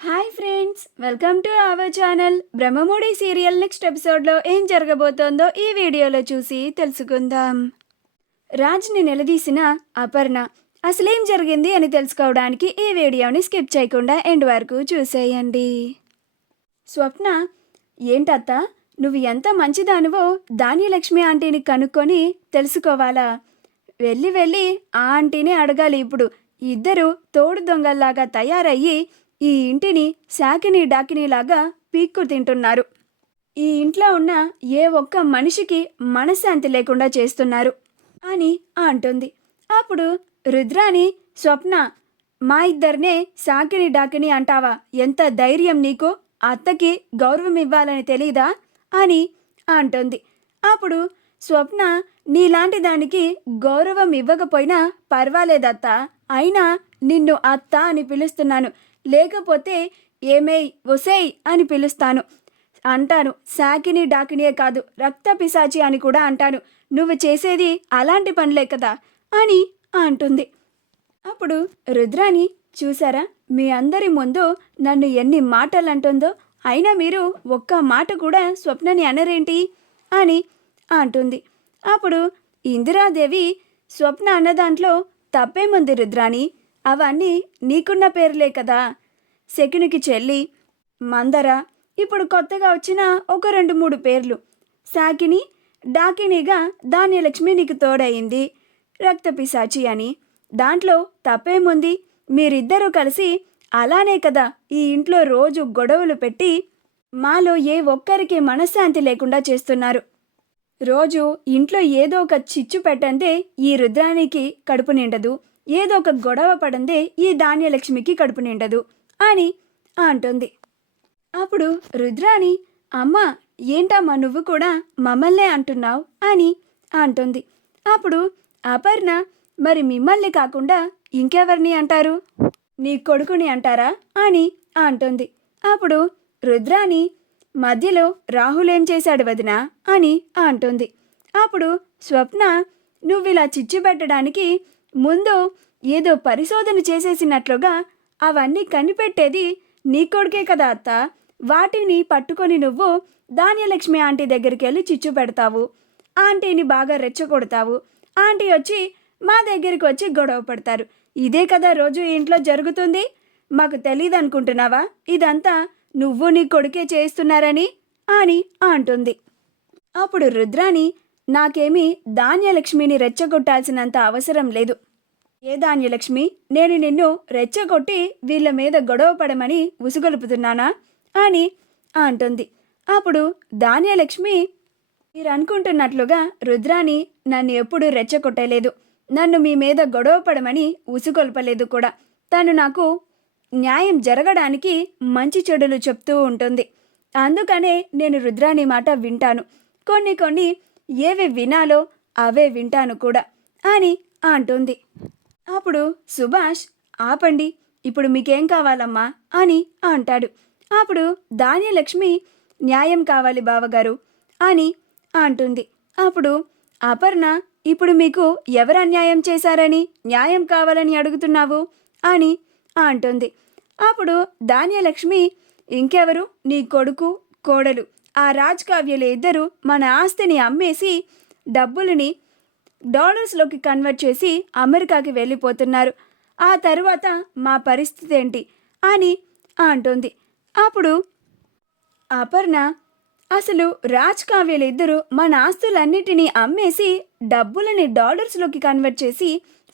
Hi friends, welcome to our channel. Brahmamudi serial next ఎపిసోడ్లో ఏం జరగబోతోందో ఈ వీడియోలో చూసి తెలుసుకుందాం. రాజ్ని నిలదీసిన అపర్ణ అసలేం జరిగింది అని తెలుసుకోవడానికి ఈ వీడియోని స్కిప్ చేయకుండా ఎండ్ వరకు చూసేయండి. స్వప్న, ఏంటత్త నువ్వు ఎంత మంచిదానివో ధాన్యలక్ష్మి ఆంటీని కనుక్కొని తెలుసుకోవాలా? వెళ్ళి ఆ ఆంటీని అడగాలి. ఇప్పుడు ఇద్దరు తోడు దొంగల్లాగా తయారయ్యి ఈ ఇంటిని శాకిని డాకినీలాగా పీక్కు తింటున్నారు. ఈ ఇంట్లో ఉన్న ఏ ఒక్క మనిషికి మనశ్శాంతి లేకుండా చేస్తున్నారు అని అంటుంది. అప్పుడు రుద్రాని, స్వప్న, మా ఇద్దరినే శాకిని డాకిని అంటావా? ఎంత ధైర్యం నీకు? అత్తకి గౌరవం ఇవ్వాలని తెలీదా అని అంటుంది. అప్పుడు స్వప్న, నీలాంటి దానికి గౌరవం ఇవ్వకపోయినా పర్వాలేదత్త, అయినా నిన్ను అత్త అని పిలుస్తున్నాను, లేకపోతే ఏమేయ్ ఒసేయ్ అని పిలుస్తాను అంటాను. శాకిని డాకినియే కాదు, రక్త పిశాచి అని కూడా అంటాను. నువ్వు చేసేది అలాంటి పనులే కదా అని అంటుంది. అప్పుడు రుద్రాని, చూసారా మీ అందరి ముందు నన్ను ఎన్ని మాటలు అంటుందో, అయినా మీరు ఒక్క మాట కూడా స్వప్నని అనరేంటి అని అంటుంది. అప్పుడు ఇందిరాదేవి, స్వప్న అన్న దాంట్లో తప్పేముంది రుద్రాని, అవన్నీ నీకున్న పేర్లే కదా. శకునికి చెల్లి, మందర, ఇప్పుడు కొత్తగా వచ్చిన ఒక 2-3 పేర్లు. శాకిని డాకినిగా ధాన్యలక్ష్మి నీకు తోడయింది, రక్తపిశాచి అని. దాంట్లో తప్పేముంది? మీరిద్దరూ కలిసి అలానే కదా ఈ ఇంట్లో రోజు గొడవలు పెట్టి మాలో ఏ ఒక్కరికి మనశ్శాంతి లేకుండా చేస్తున్నారు. రోజు ఇంట్లో ఏదో ఒక చిచ్చు పెట్టందే ఈ రుద్రానికి కడుపు నిండదు, ఏదో ఒక గొడవ పడందే ఈ ధాన్యలక్ష్మికి కడుపు నిండదు అని అంటుంది. అప్పుడు రుద్రాని, అమ్మా ఏంటమ్మా నువ్వు కూడా మమ్మల్నే అంటున్నావు అని అంటుంది. అప్పుడు అపర్ణ, మరి మిమ్మల్ని కాకుండా ఇంకెవరిని అంటారు? నీ కొడుకుని అంటారా అని అంటుంది. అప్పుడు రుద్రాని, మధ్యలో రాహుల్ ఏం చేశాడు వదినా అని అంటుంది. అప్పుడు స్వప్న, నువ్విలా చిచ్చు పెట్టడానికి ముందు ఏదో పరిశోధన చేసేసినట్లుగా అవన్నీ కనిపెట్టేది నీ కొడుకే కదా అత్త. వాటిని పట్టుకొని నువ్వు ధాన్యలక్ష్మి ఆంటీ దగ్గరికి వెళ్ళి చిచ్చు పెడతావు, ఆంటీని బాగా రెచ్చగొడతావు, ఆంటీ వచ్చి మా దగ్గరికి వచ్చి గొడవ పడతారు. ఇదే కదా రోజు ఇంట్లో జరుగుతుంది. మాకు తెలీదు అనుకుంటున్నావా ఇదంతా నువ్వు నీ కొడుకే చేస్తున్నారని అని అంటుంది. అప్పుడు రుద్రాని, నాకేమీ ధాన్యలక్ష్మిని రెచ్చగొట్టాల్సినంత అవసరం లేదు. ఏ ధాన్యలక్ష్మి, నేను నిన్ను రెచ్చగొట్టి వీళ్ళ మీద గొడవ పడమని ఉసుగొలుపుతున్నానా అని అంటుంది. అప్పుడు ధాన్యలక్ష్మి, మీరు అనుకుంటున్నట్లుగా రుద్రాని నన్ను ఎప్పుడూ రెచ్చగొట్టలేదు, నన్ను మీ మీద గొడవ పడమని ఉసుగొల్పలేదు కూడా. తను నాకు న్యాయం జరగడానికి మంచి చెడులు చెప్తూ ఉంటుంది. అందుకనే నేను రుద్రాని మాట వింటాను. కొన్ని ఏవి వినాలో అవే వింటాను కూడా అని అంటుంది. అప్పుడు సుభాష్, ఆపండి, ఇప్పుడు మీకేం కావాలమ్మా అని అంటాడు. అప్పుడు ధాన్యలక్ష్మి, న్యాయం కావాలి బావగారు అని అంటుంది. అప్పుడు అపర్ణ, ఇప్పుడు మీకు ఎవరు అన్యాయం చేశారని న్యాయం కావాలని అడుగుతున్నావు అని అంటుంది. అప్పుడు ధాన్యలక్ష్మి, ఇంకెవరు, నీ కొడుకు కోడలు ఆ రాజ్ కావ్యలు ఇద్దరు మన ఆస్తిని అమ్మేసి డబ్బులని డాలర్స్లోకి కన్వర్ట్ చేసి అమెరికాకి వెళ్ళిపోతున్నారు. ఆ తర్వాత మా పరిస్థితి ఏంటి అని అంటుంది. అప్పుడు అపర్ణ, అసలు రాజ్ కావ్యలు ఇద్దరు మన ఆస్తులన్నిటినీ అమ్మేసి డబ్బులని డాలర్స్లోకి కన్వర్ట్ చేసి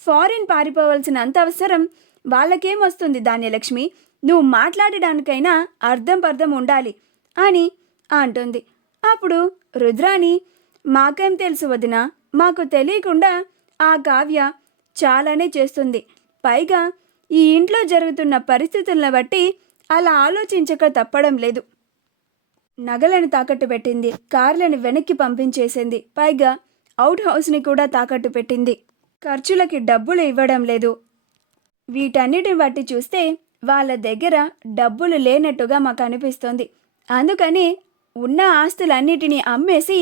ఫారిన్ పారిపోవాల్సినంత అవసరం వాళ్ళకేమొస్తుంది ధాన్యలక్ష్మి? నువ్వు మాట్లాడడానికైనా అర్థం ఉండాలి అని అంటుంది. అప్పుడు రుద్రాని, మాకేం తెలుసు వదినా, మాకు తెలియకుండా ఆ కావ్య చాలానే చేస్తుంది. పైగా ఈ ఇంట్లో జరుగుతున్న పరిస్థితులను బట్టి అలా ఆలోచించక తప్పడం లేదు. నగలను తాకట్టు పెట్టింది, కార్లను వెనక్కి పంపించేసింది, పైగా అవుట్ హౌస్ని కూడా తాకట్టు పెట్టింది, ఖర్చులకి డబ్బులు ఇవ్వడం లేదు. వీటన్నిటిని బట్టి చూస్తే వాళ్ళ దగ్గర డబ్బులు లేనట్టుగా మాకు అనిపిస్తుంది. అందుకని ఉన్న ఆస్తులన్నిటినీ అమ్మేసి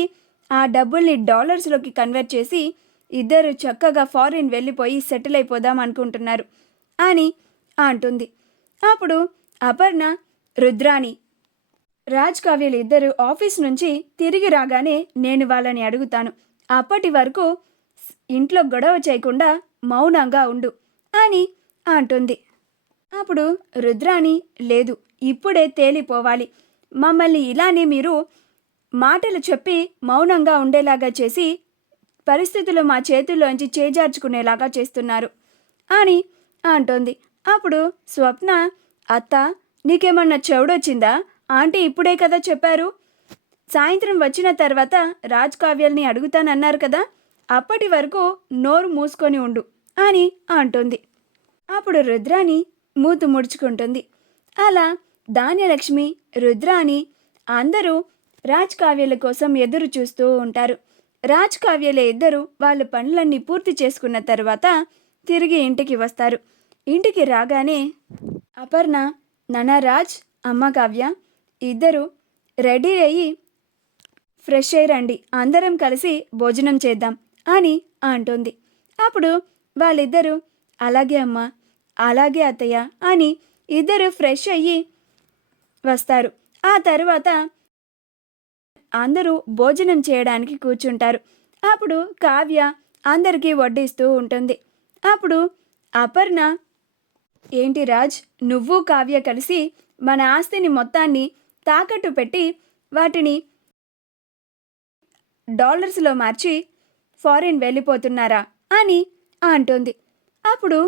ఆ డబ్బుల్ని డాలర్స్లోకి కన్వర్ట్ చేసి ఇద్దరు చక్కగా ఫారిన్ వెళ్ళిపోయి సెటిల్ అయిపోదాం అనుకుంటున్నారు అని అంటుంది. అప్పుడు అపర్ణ, రుద్రాణి. రాజ్ కావ్యలు ఇద్దరు ఆఫీస్ నుంచి తిరిగి రాగానే నేను వాళ్ళని అడుగుతాను. అప్పటి వరకు ఇంట్లో గొడవ చేయకుండా మౌనంగా ఉండు అని అంటుంది. అప్పుడు రుద్రాణి, లేదు, ఇప్పుడే తేలిపోవాలి. మమ్మల్ని ఇలానే మీరు మాటలు చెప్పి మౌనంగా ఉండేలాగా చేసి పరిస్థితులు మా చేతుల్లోంచి చేజార్చుకునేలాగా చేస్తున్నారు అని అంటోంది. అప్పుడు స్వప్న, అత్త, నీకేమన్నా చెవుడొచ్చిందా? ఆంటీ ఇప్పుడే కదా చెప్పారు, సాయంత్రం వచ్చిన తర్వాత రాజ్ కావ్యాల్ని అడుగుతానన్నారు కదా, అప్పటి వరకు నోరు మూసుకొని ఉండు అని అంటుంది. అప్పుడు రుద్రాణి మూతు ముడుచుకుంటుంది. అలా ధాన్యలక్ష్మి, రుద్రాణి అందరూ రాజ్ కావ్యాల కోసం ఎదురు చూస్తూ ఉంటారు. రాజ్ కావ్యాల ఇద్దరు వాళ్ళ పనులన్నీ పూర్తి చేసుకున్న తర్వాత తిరిగి ఇంటికి వస్తారు. ఇంటికి రాగానే అపర్ణ, నాన్న రాజ్, అమ్మ కావ్య ఇద్దరు రెడీ అయ్యి ఫ్రెష్ అయ్యి రండి, అందరం కలిసి భోజనం చేద్దాం అని అంటుంది. అప్పుడు వాళ్ళిద్దరూ అలాగే అమ్మ, అలాగే అత్తయ్య అని ఇద్దరు ఫ్రెష్ అయ్యి వస్తారు. ఆ తర్వాత అందరూ భోజనం చేయడానికి కూర్చుంటారు. అప్పుడు కావ్య అందరికీ వడ్డిస్తూ ఉంటుంది. అప్పుడు అపర్ణ, ఏంటి రాజ్, నువ్వు కావ్య కలిసి మన ఆస్తిని మొత్తాన్ని తాకట్టు పెట్టి వాటిని డాలర్స్లో మార్చి ఫారిన్ వెళ్ళిపోతున్నారా అని అంటుంది. అప్పుడు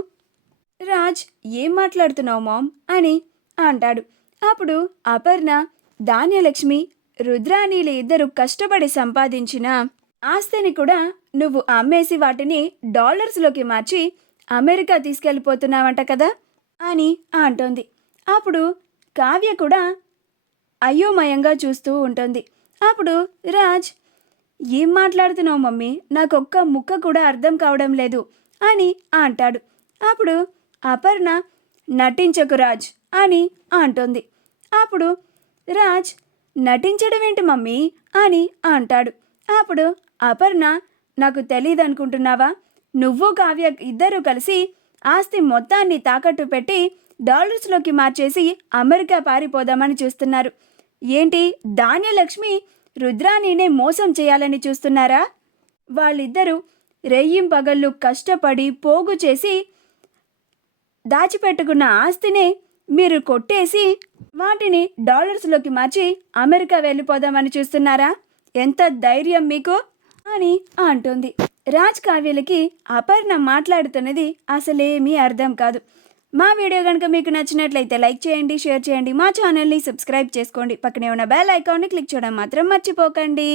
రాజ్, ఏం మాట్లాడుతున్నావు మామ్ అని అంటాడు. అప్పుడు అపర్ణ, ధాన్యలక్ష్మి, రుద్రాణీలు ఇద్దరు కష్టపడి సంపాదించిన ఆస్తిని కూడా నువ్వు అమ్మేసి వాటిని డాలర్స్లోకి మార్చి అమెరికా తీసుకెళ్ళిపోతున్నావంట కదా అని అంటోంది. అప్పుడు కావ్య కూడా అయోమయంగా చూస్తూ ఉంటుంది. అప్పుడు రాజ్, ఏం మాట్లాడుతున్నావు మమ్మీ, నాకొక్క ముక్క కూడా అర్థం కావడం లేదు అని అంటాడు. అప్పుడు అపర్ణ, నటించకు రాజ్ అని అంటుంది. అప్పుడు రాజ్, నటించడం ఏంటి మమ్మీ అని అంటాడు. అప్పుడు అపర్ణ, నాకు తెలియదనుకుంటున్నావా, నువ్వు కావ్య ఇద్దరూ కలిసి ఆస్తి మొత్తాన్ని తాకట్టు పెట్టి డాలర్స్లోకి మార్చేసి అమెరికా పారిపోదామని చూస్తున్నారు. ఏంటి, ధాన్యలక్ష్మి రుద్రాణినే మోసం చేయాలని చూస్తున్నారా? వాళ్ళిద్దరూ రెయ్యింపగళ్ళు కష్టపడి పోగు చేసి దాచిపెట్టుకున్న ఆస్తినే మీరు కొట్టేసి వాటిని డాలర్స్లోకి మార్చి అమెరికా వెళ్ళిపోదామని చూస్తున్నారా? ఎంత ధైర్యం మీకు అని అంటుంది. రాజ్ కావ్యలకి అపర్ణ మాట్లాడుతున్నది అసలేమీ అర్థం కాదు. మా వీడియో కనుక మీకు నచ్చినట్లయితే లైక్ చేయండి, షేర్ చేయండి, మా ఛానల్ని సబ్స్క్రైబ్ చేసుకోండి, పక్కనే ఉన్న బెల్ ఐకాన్ని క్లిక్ చేయడం మాత్రం మర్చిపోకండి.